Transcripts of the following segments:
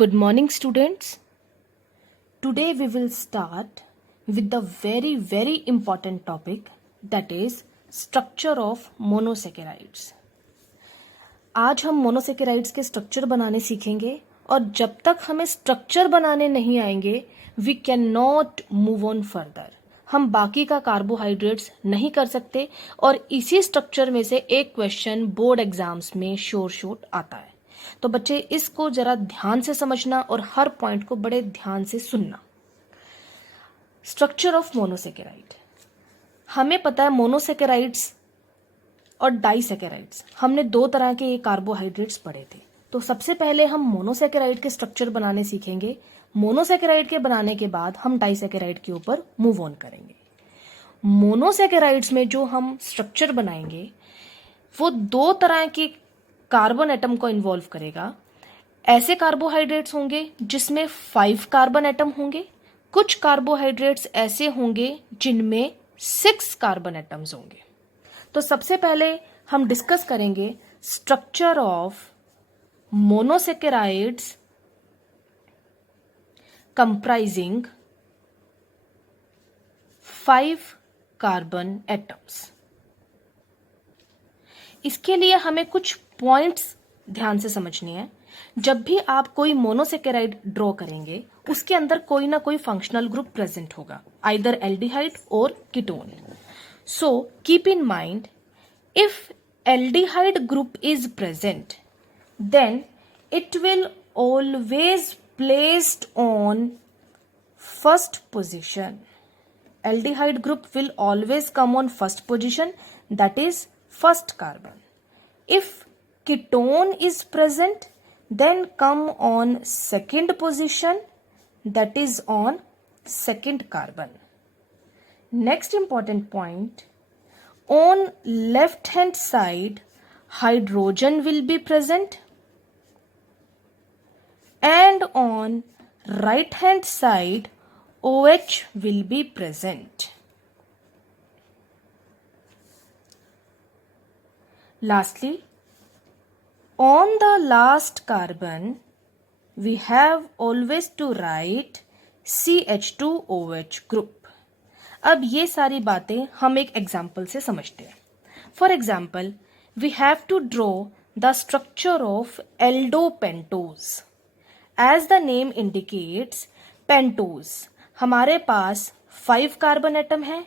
Good morning, students. Today we will start with the very important topic, that is structure of monosaccharides. आज हम monosaccharides के structure बनाने सीखेंगे और जब तक हमें स्ट्रक्चर बनाने नहीं आएंगे we can not move on further. हम बाकी का कार्बोहाइड्रेट्स नहीं कर सकते और इसी स्ट्रक्चर में से एक क्वेश्चन बोर्ड एग्जाम्स में श्योर शॉट आता है. तो बच्चे इसको जरा ध्यान से समझना और हर पॉइंट को बड़े ध्यान से सुनना. Structure of monosaccharide. हमें पता है मोनोसेकेराइड्स और डाइसेकेराइड्स, हमने दो तरह के ये कार्बोहाइड्रेट्स पढ़े थे. तो सबसे पहले हम मोनोसेकेराइड के स्ट्रक्चर बनाने सीखेंगे. मोनोसेकेराइड के बनाने के बाद हम डाइसेकेराइड के ऊपर मूव ऑन करेंगे. मोनोसेकेराइड्स में जो हम स्ट्रक्चर बनाएंगे वो दो तरह के कार्बन एटम को इन्वॉल्व करेगा. ऐसे कार्बोहाइड्रेट्स होंगे जिसमें 5 कार्बन एटम होंगे. कुछ कार्बोहाइड्रेट्स ऐसे होंगे जिनमें 6 कार्बन एटम्स होंगे. तो सबसे पहले हम डिस्कस करेंगे structure of monosaccharides comprising 5 carbon atoms. इसके लिए हमें कुछ पॉइंट्स ध्यान से समझने हैं. जब भी आप कोई मोनोसेकेराइड ड्रॉ करेंगे उसके अंदर कोई ना कोई फंक्शनल ग्रुप प्रेजेंट होगा, आइदर एल्डिहाइड और ketone. So keep in mind, if aldehyde group is present, then it will always placed on first position. Aldehyde group will always come on first position, that is first carbon. If ketone is present, then come on second position, that is on second carbon. Next important point, on left hand side hydrogen will be present and on right hand side OH will be present. Lastly, on the last carbon we have always to write CH2OH group. अब ये सारी बातें हम एक example से समझते हैं. For example, we have to draw the structure of aldopentose. As the name indicates, pentose हमारे पास 5 कार्बन एटम है.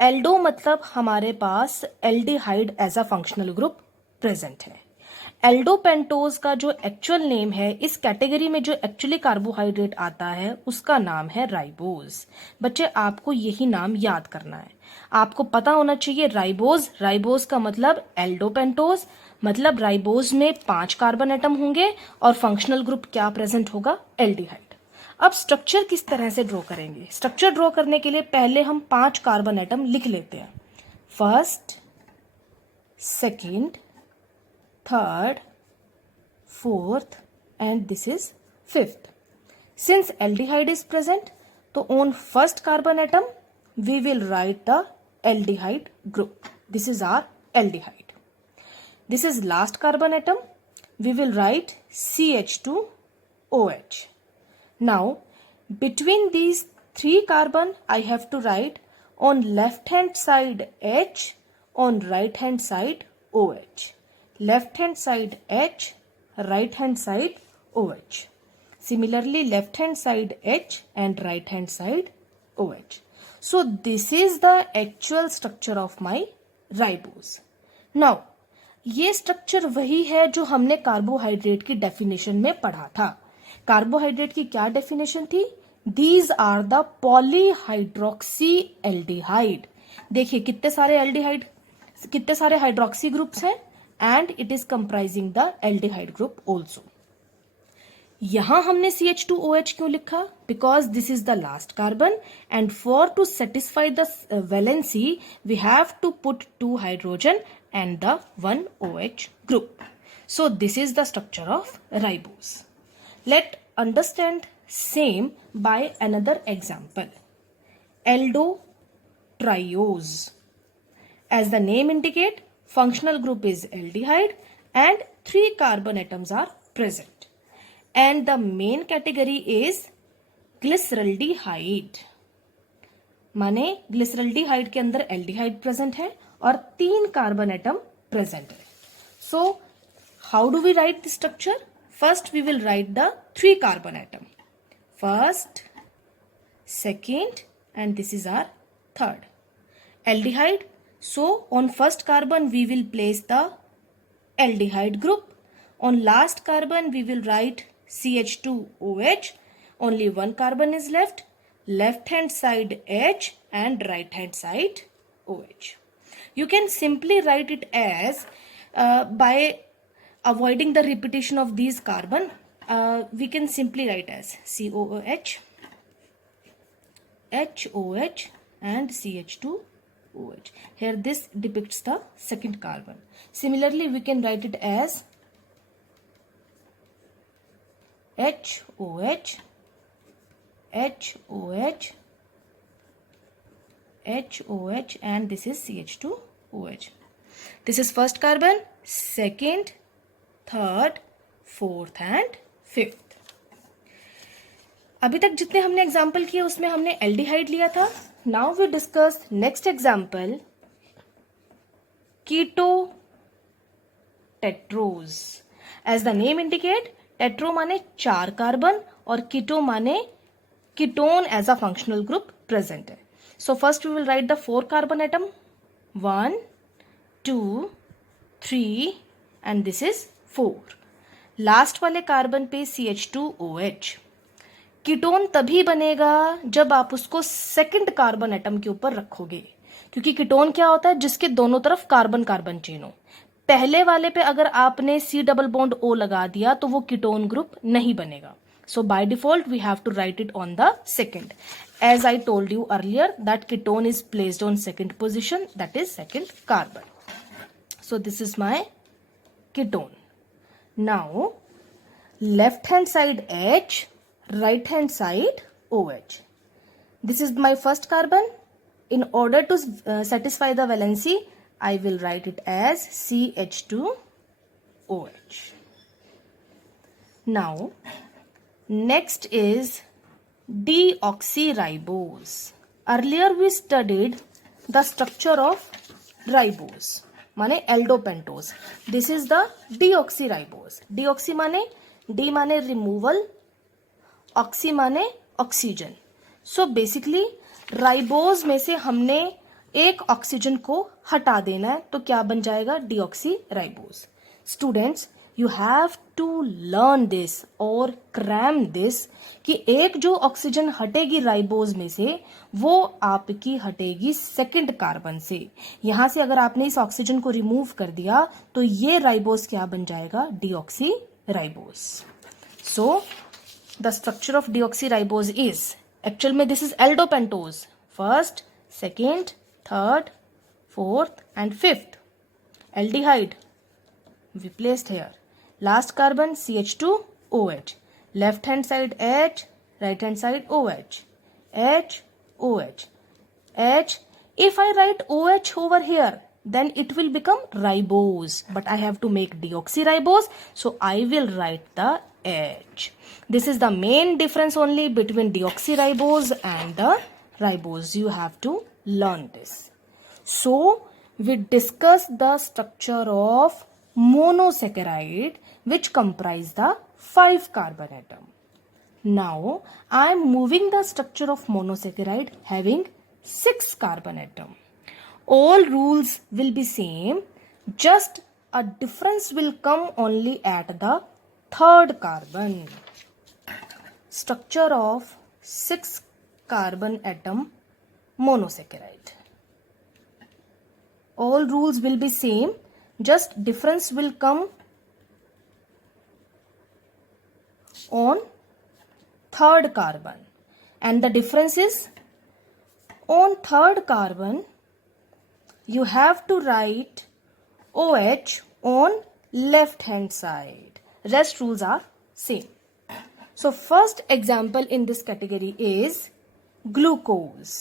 एल्डो मतलब हमारे पास aldehyde as a functional group present है. एल्डोपेंटोज का जो एक्चुअल नेम है, इस कैटेगरी में जो एक्चुअली कार्बोहाइड्रेट आता है उसका नाम है राइबोज. बच्चे आपको यही नाम याद करना है. आपको पता होना चाहिए राइबोज. राइबोज का मतलब एल्डोपेंटोज, मतलब राइबोज में 5 कार्बन एटम होंगे और फंक्शनल ग्रुप क्या प्रेजेंट होगा, एल्डिहाइड. अब स्ट्रक्चर किस तरह से ड्रॉ करेंगे. स्ट्रक्चर ड्रॉ करने के लिए पहले हम 5 कार्बन एटम लिख लेते हैं. First, second, third, fourth and this is fifth. Since aldehyde is present, so on first carbon atom we will write the aldehyde group. This is our aldehyde. This is last carbon atom, we will write CH2OH. Now between these 3 carbon I have to write on left hand side H, on right hand side OH. Left hand side H, right hand side OH. Similarly, left hand side H and right hand side OH. So this is the actual structure of my ribose. Now, ये structure वही है जो हमने carbohydrate की definition में पढ़ा था. Carbohydrate की क्या डेफिनेशन थी? These are the polyhydroxy aldehyde. देखिए कितने सारे एल्डिहाइड, कितने सारे हाइड्रोक्सी ग्रुप्स हैं, and it is comprising the aldehyde group also. यहां हमने CH2OH क्यों लिखा? Because this is the last carbon and for to satisfy the valency we have to put 2 hydrogen and the 1 OH group. So this is the structure of ribose. Let understand same by another example. Aldotriose. As the name indicate, functional group is aldehyde and 3 carbon atoms are present. and the main category is glyceraldehyde. माने glyceraldehyde के अंदर aldehyde present है और 3 carbon atom present है. So how do we write the structure? First we will write the 3 carbon atom. First, second, and this is our third. Aldehyde. So on first carbon we will place the aldehyde group. On last carbon we will write CH2OH. Only one carbon is left. Left hand side H and right hand side OH. You can simply write it as by avoiding the repetition of these carbon. We can simply write as COOH, HOH and CH2OH. Here this depicts the second carbon. Similarly, we can write it as HOH, HOH, HOH and this is CH2OH. This is first carbon, second, third, fourth and fifth. अभी तक जितने हमने example किए उसमें हमने aldehyde लिया था. Now we discuss next example, keto tetrose. As the name indicate, tetro माने 4 कार्बन और कीटो माने ketone as a functional group present है. So first we will write the 4 carbon atom, 1, 2, 3 and this is 4. Last वाले carbon पे CH2OH. Ketone तभी बनेगा जब आप उसको सेकंड कार्बन एटम के ऊपर रखोगे, क्योंकि कीटोन क्या होता है? जिसके दोनों तरफ कार्बन कार्बन चेन हो. पहले वाले पे अगर आपने C डबल बॉन्ड O लगा दिया तो वो कीटोन ग्रुप नहीं बनेगा. So by default we have to write it on the second. As I told you earlier that ketone is placed on second position, that is second carbon. So this is my ketone. Now left hand side H, right hand side OH. This is my first carbon. In order to satisfy the valency, I will write it as CH2OH. Now, next is deoxyribose. Earlier we studied the structure of ribose, माने एल्डोपेंटोज. This is the deoxyribose. Deoxy माने D माने removal, oxy माने oxygen. So basically ribose में से हमने एक oxygen को हटा देना है, तो क्या बन जाएगा? Deoxyribose. Students, you have to learn this और क्रैम दिस कि एक जो ऑक्सीजन हटेगी राइबोज में से वो आपकी हटेगी सेकंड कार्बन से. यहां से अगर आपने इस ऑक्सीजन को रिमूव कर दिया तो ये राइबोज क्या बन जाएगा? Deoxy ribose. So the structure of deoxyribose is, actual में this is aldopentose. First, second, third, fourth and fifth. Aldehyde we placed here. Last carbon CH2OH. Left hand side H, right hand side OH. H, OH. H. If I write OH over here, then it will become ribose. But I have to make deoxyribose, so I will write the H. This is the main difference only between deoxyribose and the ribose. You have to learn this. So we discuss the structure of monosaccharide, which comprise the 5 carbon atom. Now I am moving the structure of monosaccharide having 6 carbon atom. All rules will be same, just a difference will come only at the third carbon. Structure of 6 carbon atom monosaccharide. All rules will be same, just difference will come on third carbon. And the difference is, on third carbon you have to write OH on left hand side. Rest rules are same. So first example in this category is glucose.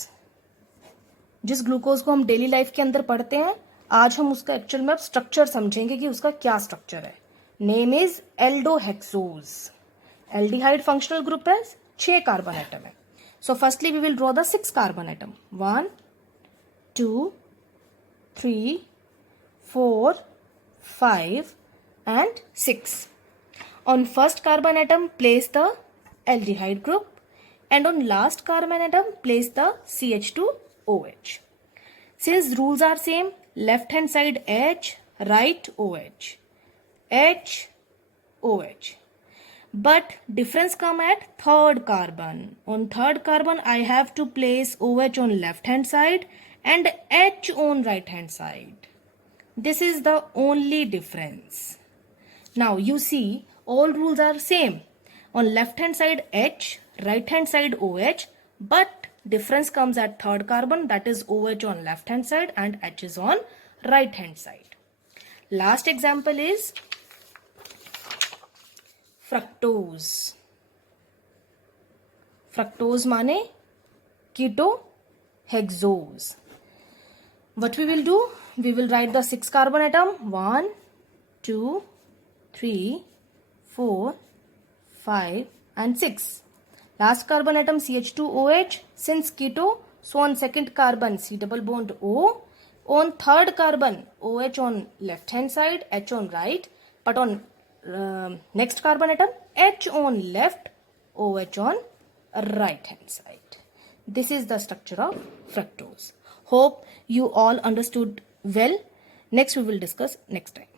जिस glucose को हम daily life के अंदर पढ़ते हैं, आज हम उसका एक्चुअल में स्ट्रक्चर समझेंगे कि उसका क्या स्ट्रक्चर है. Name is aldohexose. Aldehyde functional group है 6 कार्बन एटम है. So firstly we will draw the 6 carbon atom. 1, 2, 3, 4, 5 and 6. On first carbon atom place the aldehyde group and on last carbon atom place the CH2OH. Since rules are same, left hand side H, right OH. H, OH. But difference come at third carbon. On third carbon I have to place OH on left hand side and H on right hand side. This is the only difference. Now you see all rules are same. On left hand side H, right hand side OH, but difference comes at third carbon, that is OH on left hand side and H is on right hand side. Last example is fructose. Fructose माने ketohexose. What we will do? We will write the 6 carbon atom. 1, 2, 3, 4, 5 and 6. Last carbon atom CH2OH. Since keto, so on second carbon C double bond O. On third carbon OH on left hand side, H on right. But on next carbon atom H on left, OH on right hand side. This is the structure of fructose. Hope you all understood well. Next we will discuss next time.